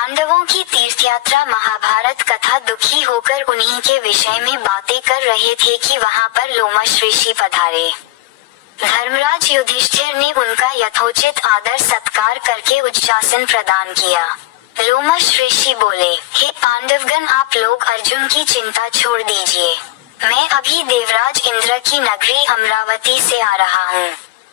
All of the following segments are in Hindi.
पांडवों की तीर्थ यात्रा महाभारत कथा दुखी होकर उन्हीं के विषय में बातें कर रहे थे कि वहां पर लोमश ऋषि पधारे। धर्मराज युधिष्ठिर ने उनका यथोचित आदर सत्कार करके उच्चासन प्रदान किया। लोमश ऋषि बोले, हे पांडवगण, आप लोग अर्जुन की चिंता छोड़ दीजिए। मैं अभी देवराज इंद्र की नगरी अमरावती से आ रहा हूँ।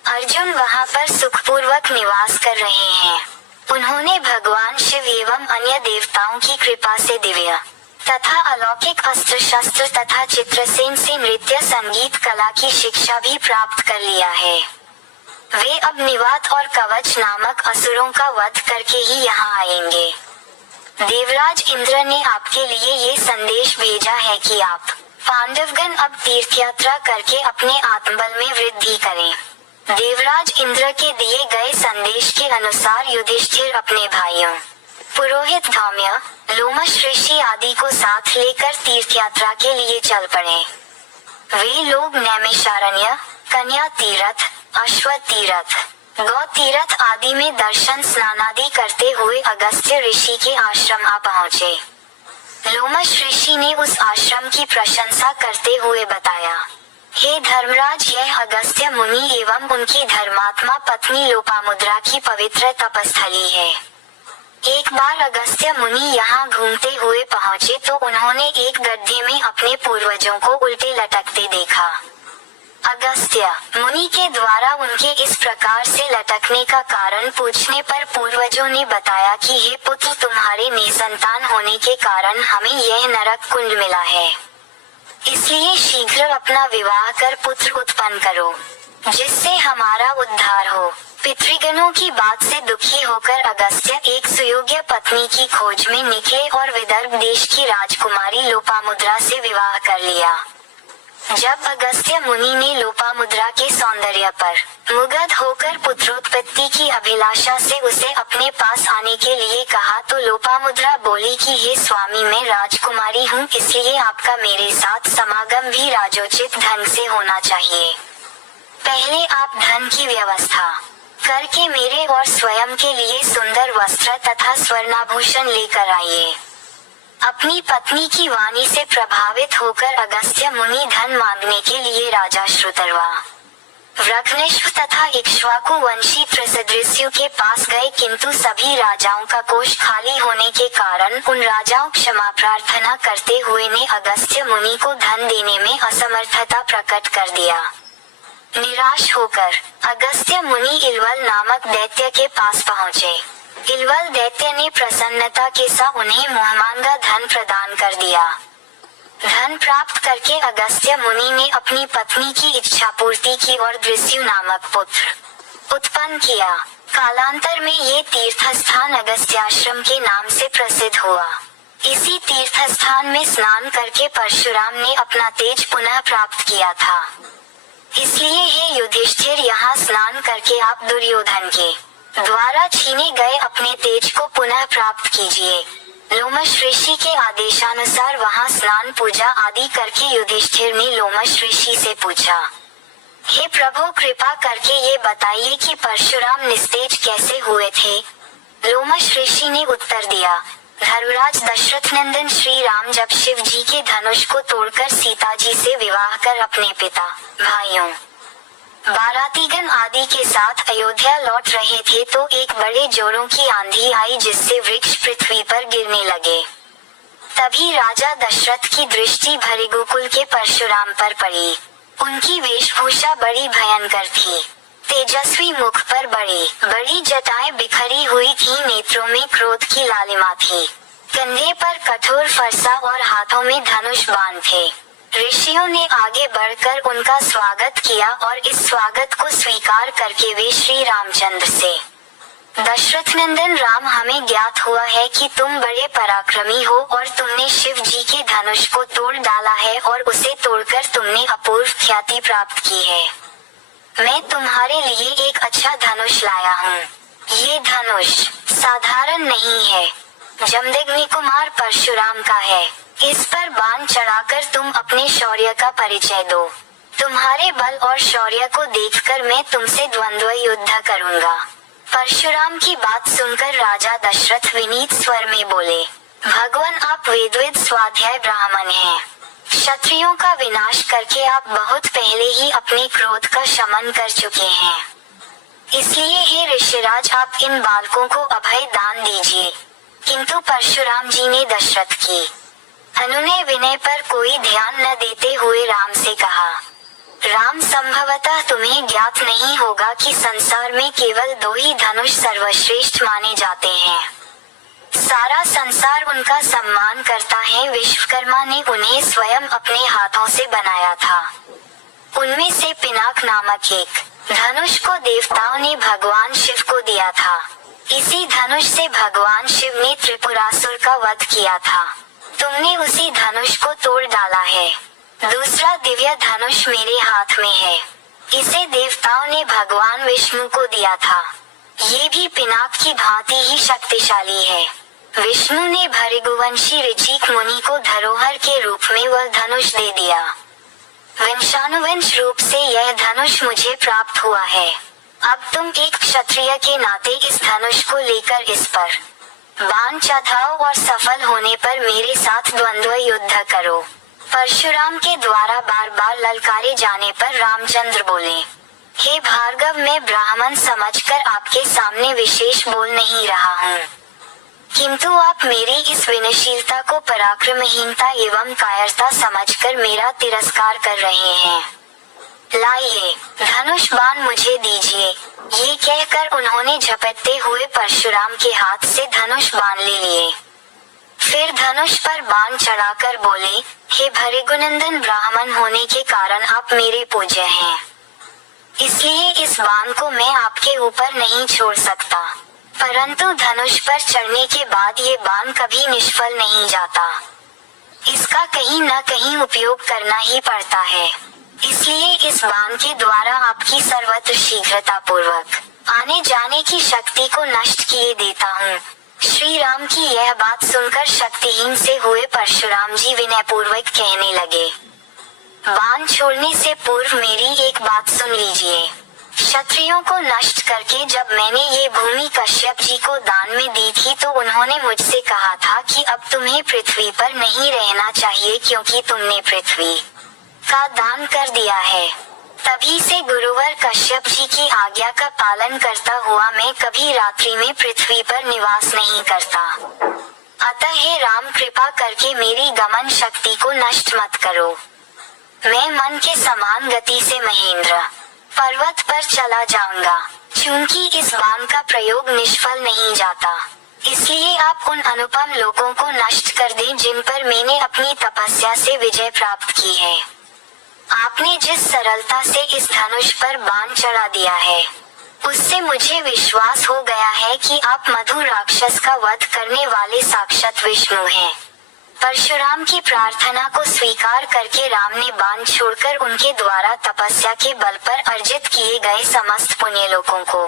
अर्जुन वहाँ पर सुखपूर्वक निवास कर रहे हैं। उन्होंने भगवान शिव एवं अन्य देवताओं की कृपा से दिव्य तथा अलौकिक अस्त्र शस्त्र तथा चित्रसेन से नृत्य संगीत कला की शिक्षा भी प्राप्त कर लिया है। वे अब निवात और कवच नामक असुरों का वध करके ही यहाँ आएंगे। देवराज इंद्र ने आपके लिए ये संदेश भेजा है कि आप पांडवगण अब तीर्थ यात्रा करके अपने आत्मबल में वृद्धि करें। देवराज इंद्र के दिए गए संदेश के अनुसार युधिष्ठिर अपने भाइयों पुरोहित धौम्य, लोमश ऋषि आदि को साथ लेकर तीर्थ यात्रा के लिए चल पड़े। वे लोग नैमिषारण्य, कन्या तीर्थ, अश्वत्थ तीर्थ, गौ तीर्थ आदि में दर्शन स्नानादि करते हुए अगस्त्य ऋषि के आश्रम आ पहुँचे। लोमश ऋषि ने उस आश्रम की प्रशंसा करते हुए बताया, हे धर्मराज, यह अगस्त्य मुनि एवं उनकी धर्मात्मा पत्नी लोपामुद्रा की पवित्र तपस्थली है। एक बार अगस्त्य मुनि यहाँ घूमते हुए पहुँचे तो उन्होंने एक गड्ढे में अपने पूर्वजों को उल्टे लटकते देखा। अगस्त्य मुनि के द्वारा उनके इस प्रकार से लटकने का कारण पूछने पर पूर्वजों ने बताया कि हे पुत्र, तुम्हारे निसंतान होने के कारण हमें यह नरक कुंड मिला है। इसलिए शीघ्र अपना विवाह कर पुत्र उत्पन्न करो, जिससे हमारा उद्धार हो। पितृगणों की बात से दुखी होकर अगस्त्य एक सुयोग्य पत्नी की खोज में निकले और विदर्भ देश की राजकुमारी लोपामुद्रा से विवाह कर लिया। जब अगस्त्य मुनि ने लोपामुद्रा के सौंदर्य पर मुग्ध होकर पुत्रोत्पत्ति की अभिलाषा से उसे अपने पास आने के लिए कहा तो लोपामुद्रा बोली कि हे स्वामी, मैं राजकुमारी हूँ, इसलिए आपका मेरे साथ समागम भी राजोचित ढंग से होना चाहिए। पहले आप धन की व्यवस्था करके मेरे और स्वयं के लिए सुंदर वस्त्र तथा स्वर्णाभूषण लेकर आइए। अपनी पत्नी की वाणी से प्रभावित होकर अगस्त्य मुनि धन मांगने के लिए राजा श्रुतर्वा, वृषनिष्ठ तथा इक्ष्वाकु वंशी त्रिसदृश्यु के पास गए, किंतु सभी राजाओं का कोष खाली होने के कारण उन राजाओं क्षमा प्रार्थना करते हुए ने अगस्त्य मुनि को धन देने में असमर्थता प्रकट कर दिया। निराश होकर अगस्त्य मुनि इलवल नामक दैत्य के पास पहुँचे। इलवल दैत्य ने प्रसन्नता के साथ उन्हें मुहमांगा धन प्रदान कर दिया। धन प्राप्त करके अगस्त्य मुनि ने अपनी पत्नी की इच्छा पूर्ति की और दृश्यु नामक पुत्र उत्पन्न किया। कालांतर में ये तीर्थ स्थान अगस्त्याश्रम के नाम से प्रसिद्ध हुआ। इसी तीर्थ स्थान में स्नान करके परशुराम ने अपना तेज पुनः प्राप्त किया था। इसलिए हे युधिष्ठिर, यहाँ स्नान करके आप दुर्योधन के द्वारा छीने गए अपने तेज को पुनः प्राप्त कीजिए। लोमश ऋषि के आदेशानुसार वहां स्नान पूजा आदि करके युधिष्ठिर ने लोमश ऋषि से पूछा, हे प्रभु, कृपा करके ये बताइए कि परशुराम निस्तेज कैसे हुए थे। लोमश ऋषि ने उत्तर दिया, धर्मराज दशरथ नंदन श्री राम जब शिव जी के धनुष को तोड़कर सीता जी से विवाह कर अपने पिता, भाइयों, बारातीगण आदि के साथ अयोध्या लौट रहे थे तो एक बड़े जोरों की आंधी आई, जिससे वृक्ष पृथ्वी पर गिरने लगे। तभी राजा दशरथ की दृष्टि भृगुकुल के परशुराम पर पड़ी। उनकी वेशभूषा बड़ी भयंकर थी। तेजस्वी मुख पर बड़ी बड़ी जटाएं बिखरी हुई थी, नेत्रों में क्रोध की लालिमा थी, कंधे पर कठोर फरसा और हाथों में धनुष बाण थे। ऋषियों ने आगे बढ़कर उनका स्वागत किया और इस स्वागत को स्वीकार करके वे श्री रामचंद्र से, दशरथ नंदन राम, हमें ज्ञात हुआ है कि तुम बड़े पराक्रमी हो और तुमने शिव जी के धनुष को तोड़ डाला है और उसे तोड़कर तुमने अपूर्व ख्याति प्राप्त की है। मैं तुम्हारे लिए एक अच्छा धनुष लाया हूँ। ये धनुष साधारण नहीं है, जमदग्नि कुमार परशुराम का है। इस पर बाण चढ़ाकर तुम अपने शौर्य का परिचय दो। तुम्हारे बल और शौर्य को देखकर मैं तुमसे द्वंद्व युद्ध करूंगा। परशुराम की बात सुनकर राजा दशरथ विनीत स्वर में बोले, भगवान आप वेदविद स्वाध्याय ब्राह्मण हैं। क्षत्रियों का विनाश करके आप बहुत पहले ही अपने क्रोध का शमन कर चुके हैं। इसलिए हे ऋषिराज आप इन बालकों को अभय दान दीजिए। किंतु परशुराम जी ने दशरथ की अनुनय विनय पर कोई ध्यान न देते हुए राम से कहा, राम संभवतः तुम्हें ज्ञात नहीं होगा कि संसार में केवल 2 ही धनुष सर्वश्रेष्ठ माने जाते हैं। सारा संसार उनका सम्मान करता है। विश्वकर्मा ने उन्हें स्वयं अपने हाथों से बनाया था। उनमें से पिनाक नामक एक धनुष को देवताओं ने भगवान शिव को दिया था। इसी धनुष से भगवान शिव ने त्रिपुरासुर का वध किया था। तुमने उसी धनुष को तोड़ डाला है। दूसरा दिव्य धनुष मेरे हाथ में है। इसे देवताओं ने भगवान विष्णु को दिया था। ये भी पिनाक की भांति ही शक्तिशाली है। विष्णु ने भृगुवंशी ऋचिक मुनि को धरोहर के रूप में वह धनुष दे दिया। वंशानुवंश रूप से यह धनुष मुझे प्राप्त हुआ है। अब तुम एक क्षत्रिय के नाते इस धनुष को लेकर इस पर बाण चढ़ाओ और सफल होने पर मेरे साथ द्वंद्व युद्ध करो। परशुराम के द्वारा बार बार ललकारे जाने पर रामचंद्र बोले, हे भार्गव मैं ब्राह्मण समझकर आपके सामने विशेष बोल नहीं रहा हूँ, किंतु आप मेरी इस विनयशीलता को पराक्रमहीनता एवं कायरता समझकर मेरा तिरस्कार कर रहे हैं। लाइए धनुष बाण मुझे दीजिए। ये कहकर उन्होंने झपटते हुए परशुराम के हाथ से धनुष बाण ले लिए। फिर धनुष पर बाण चढ़ाकर बोले, हे भृगुनंदन ब्राह्मण होने के कारण आप मेरे पूज्य हैं। इसलिए इस बाण को मैं आपके ऊपर नहीं छोड़ सकता। परंतु धनुष पर चढ़ने के बाद ये बाण कभी निष्फल नहीं जाता। इसका कहीं न कहीं उपयोग करना ही पड़ता है। इसलिए इस बाण के द्वारा आपकी सर्वत्र शीघ्रता पूर्वक आने जाने की शक्ति को नष्ट किए देता हूँ। श्री राम की यह बात सुनकर शक्तिहीन से हुए परशुराम जी विनय पूर्वक कहने लगे, बाण छोड़ने से पूर्व मेरी एक बात सुन लीजिए। क्षत्रियों को नष्ट करके जब मैंने ये भूमि कश्यप जी को दान में दी थी तो उन्होंने मुझसे कहा था कि अब तुम्हें पृथ्वी पर नहीं रहना चाहिए क्योंकि तुमने पृथ्वी का दान कर दिया है। तभी से गुरुवर कश्यप जी की आज्ञा का पालन करता हुआ मैं कभी रात्रि में पृथ्वी पर निवास नहीं करता। अतः हे राम कृपा करके मेरी गमन शक्ति को नष्ट मत करो। मैं मन के समान गति से महेंद्र पर्वत पर चला जाऊंगा। चूंकि इस बाण का प्रयोग निष्फल नहीं जाता, इसलिए आप उन अनुपम लोगों को नष्ट कर दें जिन पर मैंने अपनी तपस्या से विजय प्राप्त की है। आपने जिस सरलता से इस धनुष पर बाण चढ़ा दिया है, उससे मुझे विश्वास हो गया है कि आप मधु राक्षस का वध करने वाले साक्षात विष्णु हैं। परशुराम की प्रार्थना को स्वीकार करके राम ने बाण छोड़कर उनके द्वारा तपस्या के बल पर अर्जित किए गए समस्त पुण्य लोगों को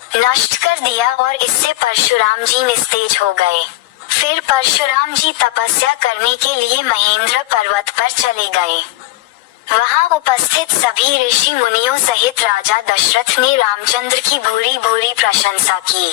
नष्ट कर दिया और इससे परशुराम जी निस्तेज हो गए। फिर परशुराम जी तपस्या करने के लिए महेंद्र पर्वत पर चले गए। वहां उपस्थित सभी ऋषि मुनियों सहित राजा दशरथ ने रामचंद्र की भूरी भूरी प्रशंसा की।